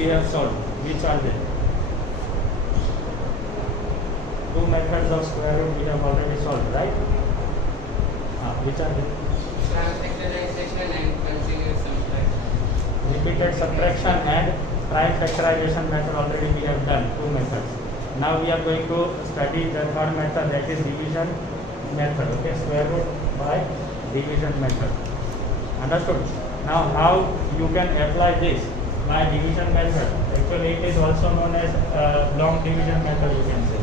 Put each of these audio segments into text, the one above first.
we have solved. Which are they? Two methods of square root we have already solved, right? Which are they? Factorization and continuous subtraction. Repeated subtraction and prime factorization method already we have done, two methods. Now we are going to study the third method, that is division method. Okay, square root by division method. Understood? Now how you can apply this by division method? Actually it is also known as long division method, you can say.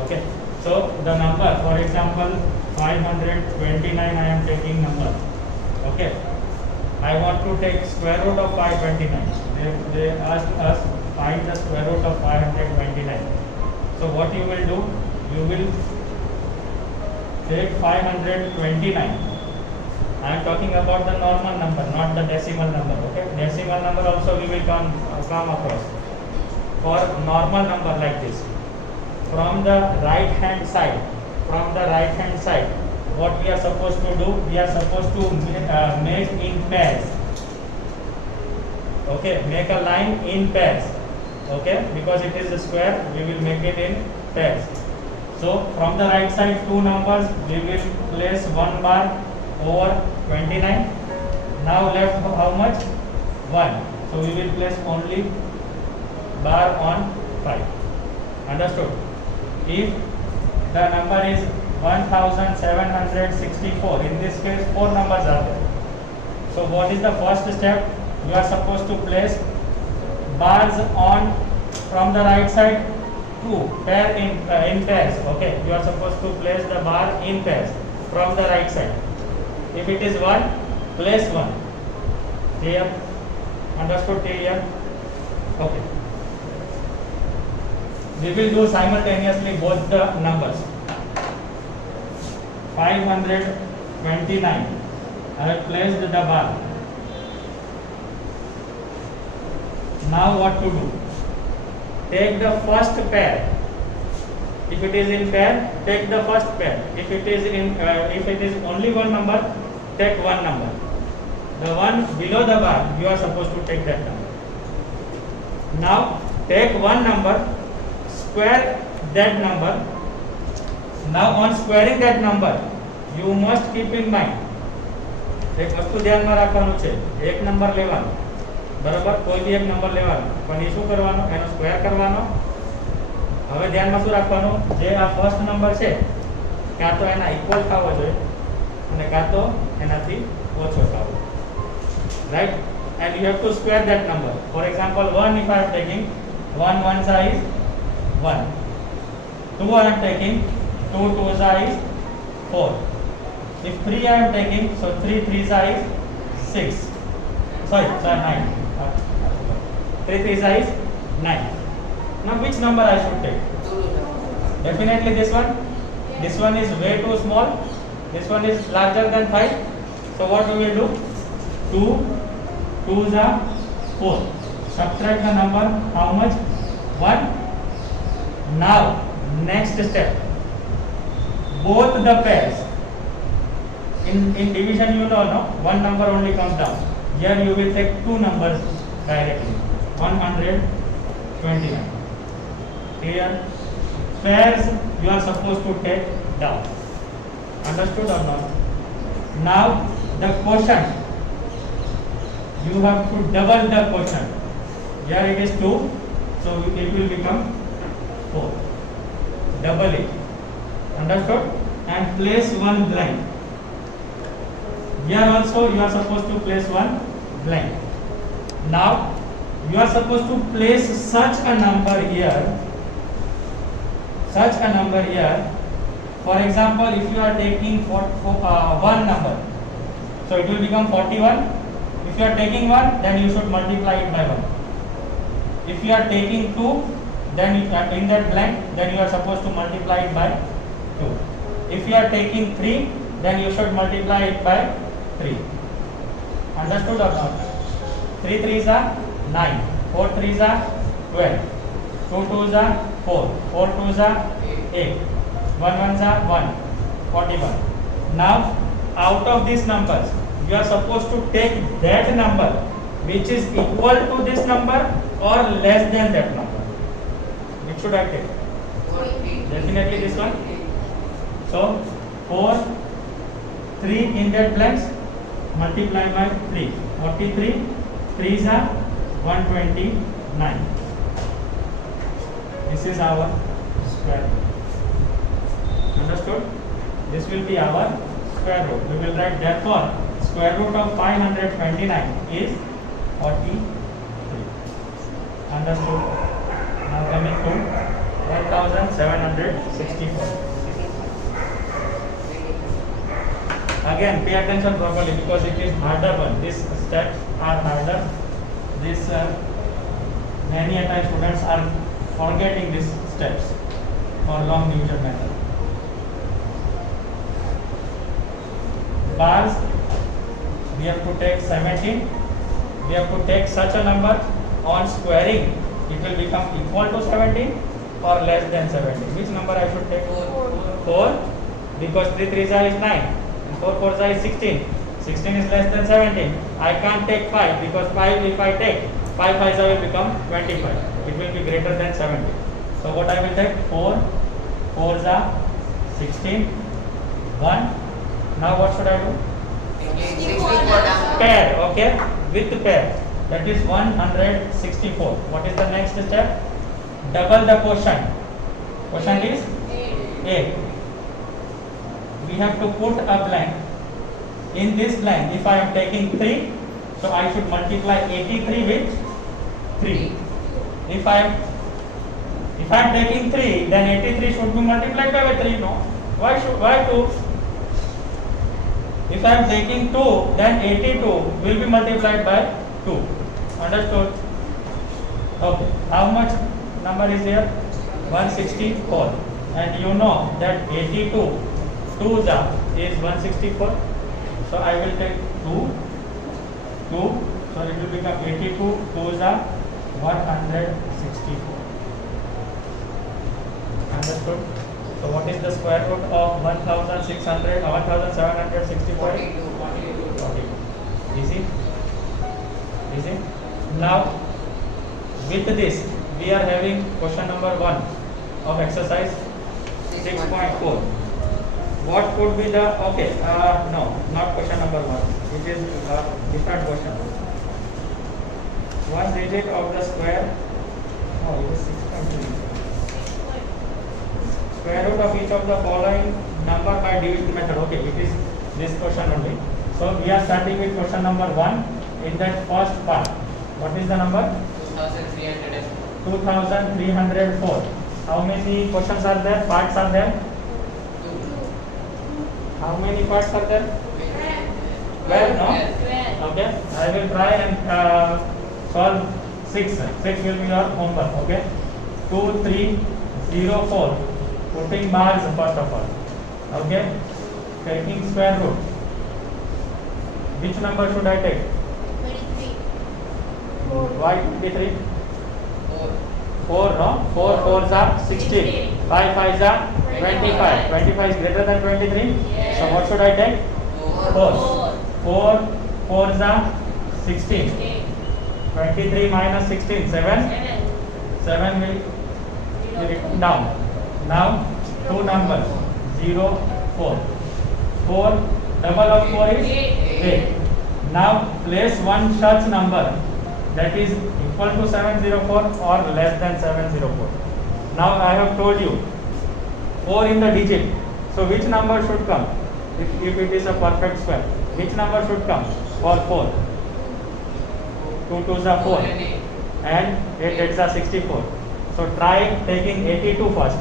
Okay, so the number, for example 529, I am taking number. Okay, I want to take square root of 529. They asked us find the square root of 529. So what you will do, you will take 529. I am talking about the normal number, not the decimal number. Okay, decimal number also we will come across. For normal number like this, from the right hand side, what we are supposed to do, we are supposed to make in pairs. Okay, make a line in pairs. Okay, because it is a square, we will make it in pairs. So from the right side two numbers, we will place one bar over 29. Now left how much? 1. So we will place only bar on 5. Understood? If the number is 1764, in this case 4 numbers are there. So what is the first step? You are supposed to place bars on from the right side 2 pair in pairs. Okay, you are supposed to place the bar in pairs from the right side. If it is 1, place 1. Clear? Understood till here? Okay. We will do simultaneously both the numbers. 529. I have placed the bar. Now what to do? Take the first pair. If it is in pair, take the first pair. If it is only one number, take one number. The one below the bar, you are supposed to take that number. Now take one number, square that number. Now on squaring that number, you must keep in mind, એક વસ્તુ ધ્યાનમાં રાખવાનું છે, એક number લેવાનો, બરાબર? કોઈ બી એક નંબર લેવાનો, પણ એ શું કરવાનો? એનો સ્ક્વેર કરવાનો. હવે ધ્યાનમાં શું રાખવાનું? જે આ ફર્સ્ટ નંબર છે, કાં તો એના ઇક્વલ થવો જોઈએ અને કાં તો એનાથી ઓછો થવો. Right? And you have to square that number. For example, 1 if I am taking, 1 1 is 1. 2 I am taking, 2 2 is 4. If 3 I am taking, so 3 3 is 6. Sorry, 9. 3 3 is 9. Now which number I should take? Definitely this one. This one is way too small. This one is larger than 5. So what we will do? 2 2 is 4. Subtract the number. How much? 1. Now next step. Both the pairs. In division you know, no? One number only comes down. Here you will take two numbers directly. 129. Clear? Pairs you are supposed to take down. Understood or not? Now the quotient, you have to double the quotient. Here it is 2, so it will become 4. Double it. Understood? And place one blank. Here also you are supposed to place one blank. Now you are supposed to place such a number here. For example, if you are taking one number, so it will become 41. If you are taking 1, then you should multiply it by 1. If you are taking 2, then in that blank, then you are supposed to multiply it by 2. If you are taking 3, then you should multiply it by 3. Understood or not? 3 3s are 9, 4 3s are 12, 2 2s are 4, 4 2s are 8, 1 1s are 1, 41. Now out of these numbers, you are supposed to take that number which is equal to this number or less than that number. Which should I take? Definitely this one. So 4, 3 in that blanks, multiply by 3. 43, 3s are 129. This is our square root. Understood? This will be our square root. We will write therefore square root of 529 is 43. Understood? Now coming to 1764. Again, pay attention properly because it is harder one. These steps are harder. This many a time students are forgetting these steps for long division method. Bars, we have to take 17. We have to take such a number on squaring. It will become equal to 17 or less than 17. Which number I should take? 4. Because 3 3s is 9. 4 4s is 16. 16 is less than 17. I can't take 5 because 5 if I take 5 5s will become 25. It will be greater than 17. So what I will take? 4 4s are 16. 1. Now what should I do? Pair, okay? With the pair. That is 164. What is the next step? Double the quotient. Quotient is 8. We have to put a blank. In this blank, if I am taking 3, so I should multiply 83 with 3. If I am taking 3, then 83 should be multiplied by 3. No. Why 2? If I am taking 2, then 82 will be multiplied by 2. Understood? Okay. How much number is here? 164. And you know that 82 2s is 164. So I will take 2. So it will become 82 2s are 164. Understood? So what is the square root of 1764? 42. Easy? Easy? Now with this we are having question number 1 of exercise 6.4. What could be the, okay, no, not question number 1. It is a different question. One digit of the square, oh it is 6.3. Square root of each of the following number by division method. Okay, it is this question only. So we are starting with question number 1. In that first part, what is the number? 2304. How many questions are there? Parts are there? 2. How many parts are there? 12, no? Okay, I will try and solve 6. 6 will be your homework. Okay, 2 3 0 4. Putting bars first of all. Okay, taking square root. Which number should I take? 23. Why 23? 4, no? 4 4s are 16. 5 5s are 25. 25 is greater than 23. Yes. So what should I take? 4. 4 4s are 16. 23 minus 16, 7. 7 will be written down. Now 2 numbers 0 4. 4 double of 4 is 8. Now place one such number that is equal to 704 or less than 704. Now I have told you 4 in the digit. So which number should come? If it is a perfect square, which number should come for 4? 2 2s are 4 and 8 8s are 64. So try taking 82 first.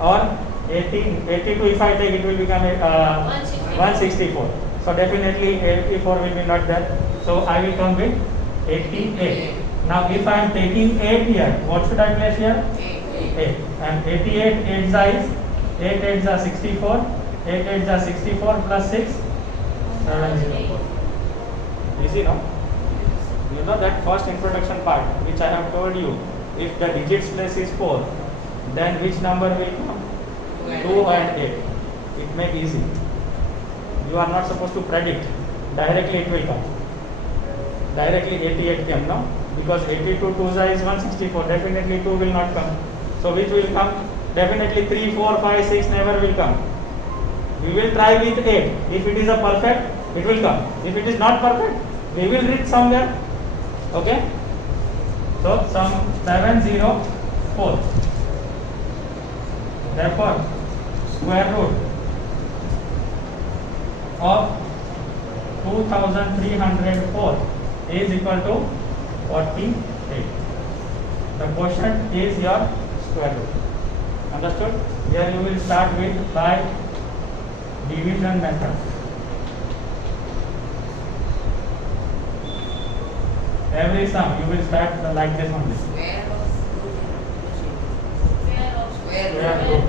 Or 82 if I take, it will become 164. So definitely 84 will be not there. So I will come with 88. Now if I am taking 8 here, what should I place here? 8. And 88 8s is 8 8s are 64. 8 8s are 64 plus 6 704. Easy, no? You know that first introduction part which I have told you, if the digits place is 4, then which number will come? 2 and 8. It make easy. You are not supposed to predict. Directly it will come. directly 88 came, no? Because 82 2 is 164. Definitely 2 will not come. So which will come? Definitely 3, 4, 5, 6 never will come. We will try with 8. If it is a perfect, it will come. If it is not perfect, we will reach somewhere. Okay? So sum 704. Therefore, square root of 2304 is equal to 48. The quotient is your square root. Understood? Here you will start with by division method. Every sum you will start like this only. Square of Square root.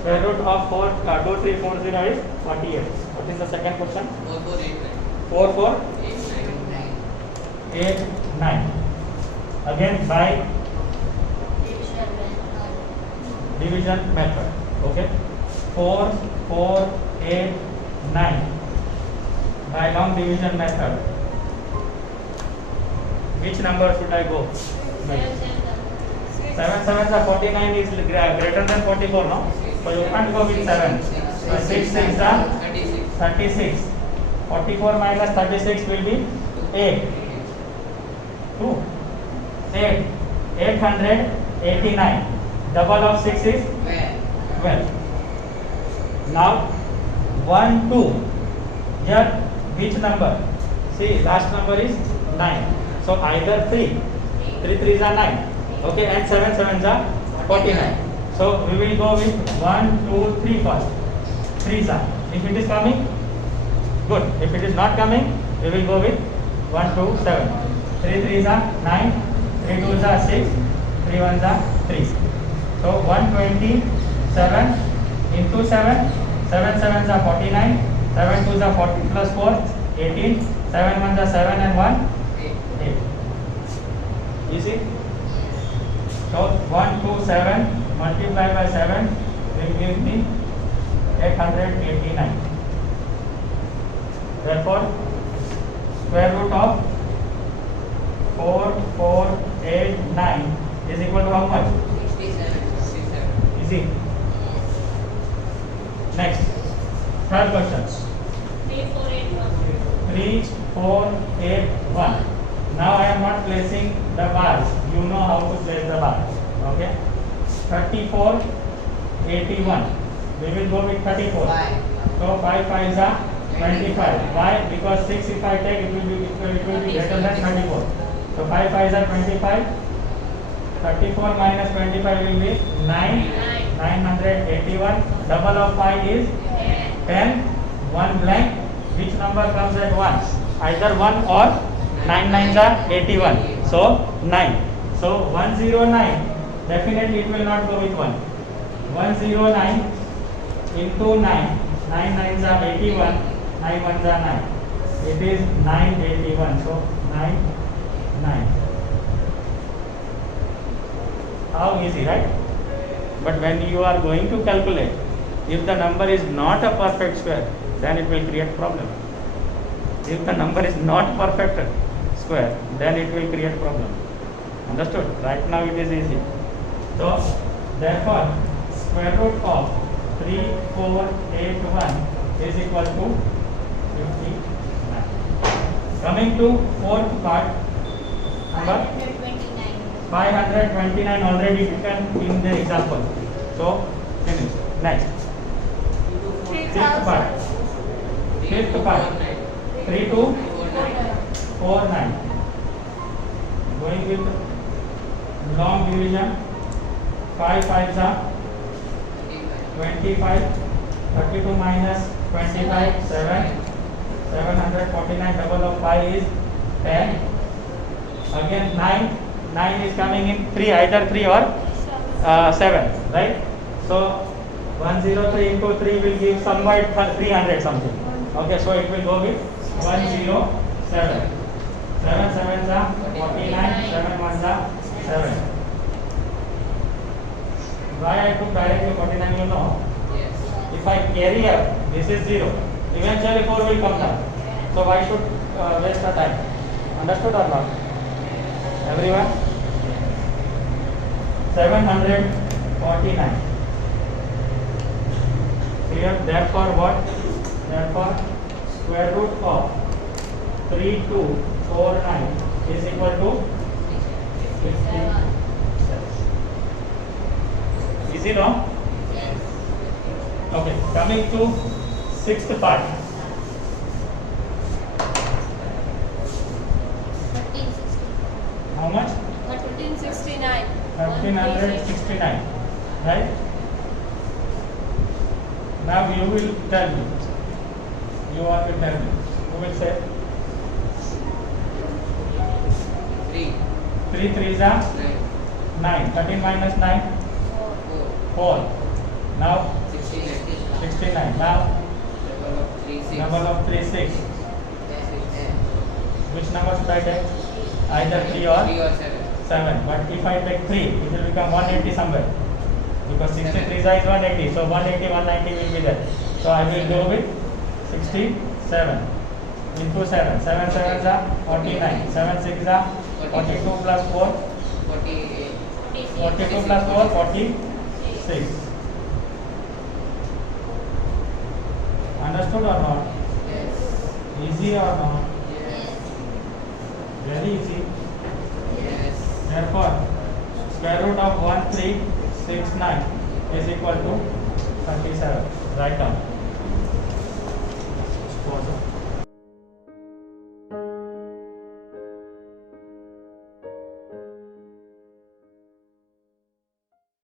Square root of 2340 is 48. What is the second question? 4489. Again by division method. Okay. 4489 by long division method. Which number should I go? 7 7s are 49 is greater than 44, no? So you can't go with 7. 6 6 are 36. 44 minus 36 will be 8. 2. 8. 889. Double of 6 is 12. Now 1 2. Here which number? See, last number is 9. So either 3. 3 3s are 9. Okay, and 7 7s are 49. So we will go with 1 2 3 first. 3s are. If it is coming, good. If it is not coming, we will go with 1 2 7. 3 3s are 9. 3 2s are 6. 3 1s are 3. So 127 into 7. 7 7s are 49. 7 2s are 40 plus 4 18. 7 1s are 7 and 1 8. You see? So 127 multiplied by 7 will give me 889. Therefore, square root of 4489 is equal to how much? 67. Easy. Next, third question. 3481. Now I am not placing the bars. You know how to place the bars. Okay. 3481. We will go with 34. So 5 5s are 25. Why? Because 6 if I take, it will be greater than 34. So 5 5s are 25. 34 minus 25 will be 9. 981. Double of 5 is 10. 1 blank. Which number comes at 1? Either 1 or 9 9s are 81. So 9. So 109. Definitely it will not go with 1. 109 into 9. 9 9s are 81. 9 1s are 9. It is 981. So 9 9. How easy, right? But when you are going to calculate, if the number is not a perfect square, then it will create problem. If the number is not perfect square, then it will create problem. Understood? Right now it is easy. So therefore, square root of 3481 is equal to 59. Coming to fourth part, number 529 already written in the example. So finish. Next. Fifth part. 3249. Going with long division. 5 5s are 25. 32 minus 25 7. 749. Double of 5 is 10. Again 9. 9 is coming in 3, either 3 or 7, right? So 103 into 3 will give somewhat 300 something. Okay, so it will go with 107. 7 7s are 49. 7 1s are 7. Why I took directly 49, If I carry up, this is 0. Eventually 4 will come down. So why should waste our time? Understood or not? Everyone? 749. Here, therefore what? Therefore, square root of 3249 is equal to 57. Easy, no? Yes. Okay, coming to sixth part. 1360. How much? 1369. 1369. Right? Now you will tell me. You are to tell me. Who will say? 3, 3 3s are 9, 9. 13 minus 9? 4, 4. Now 69. 69. Now Double of 3, 6. double of 3 6. 10. Which number should I take? Either 3 or 3 or 7. 7. But if I take 3, it will become 180 somewhere. Because 63 is 180. So 180, 190 will be there. So I will go with 67 into 7. 7 7s are 49. 7 6 are 42 plus 4. 48. 42 plus 4, 46. Understood or not? Yes. Easy or not? Yes. Very easy. Yes. Therefore, square root of 1369 is equal to 37. Write down.